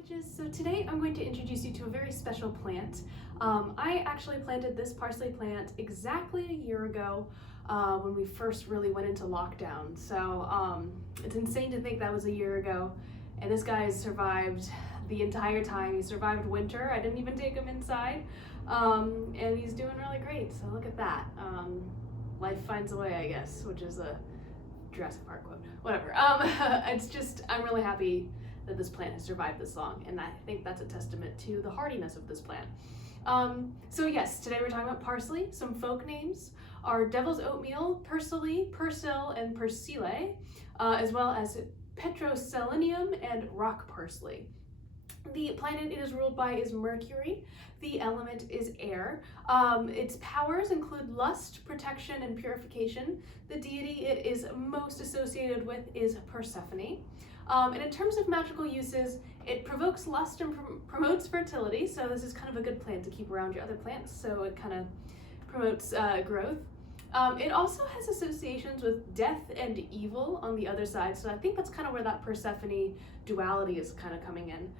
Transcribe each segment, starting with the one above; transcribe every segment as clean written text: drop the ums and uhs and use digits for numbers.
Witches. So today I'm going to introduce you to a very special plant. I actually planted this parsley plant exactly a year ago when we first really went into lockdown. So it's insane to think that was a year ago, and this guy has survived the entire time. He survived winter. I didn't even take him inside, and he's doing really great. So look at that. Life finds a way, I guess, which is a Jurassic Park quote. Whatever. It's just, I'm really happy that this plant has survived this long, and I think that's a testament to the hardiness of this plant. So yes, today we're talking about parsley. Some folk names are devil's oatmeal, persily, persil, and persile, as well as petroselenium and rock parsley. The planet it is ruled by is Mercury. The element is air. Its powers include lust, protection, and purification. The deity it is most associated with is Persephone. And in terms of magical uses, it provokes lust and promotes fertility. So this is kind of a good plant to keep around your other plants. So it kind of promotes growth. It also has associations with death and evil on the other side. So I think that's kind of where that Persephone duality is kind of coming in.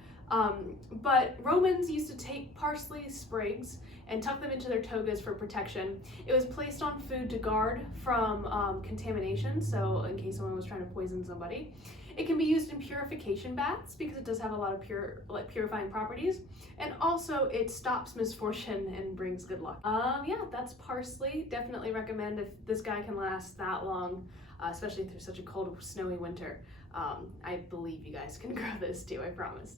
But Romans used to take parsley sprigs and tuck them into their togas for protection. It was placed on food to guard from contamination, so in case someone was trying to poison somebody. It can be used in purification baths because it does have a lot of purifying properties, and also it stops misfortune and brings good luck. Yeah, that's parsley. Definitely recommend if this guy can last that long, especially through such a cold, snowy winter. I believe you guys can grow this too, I promise.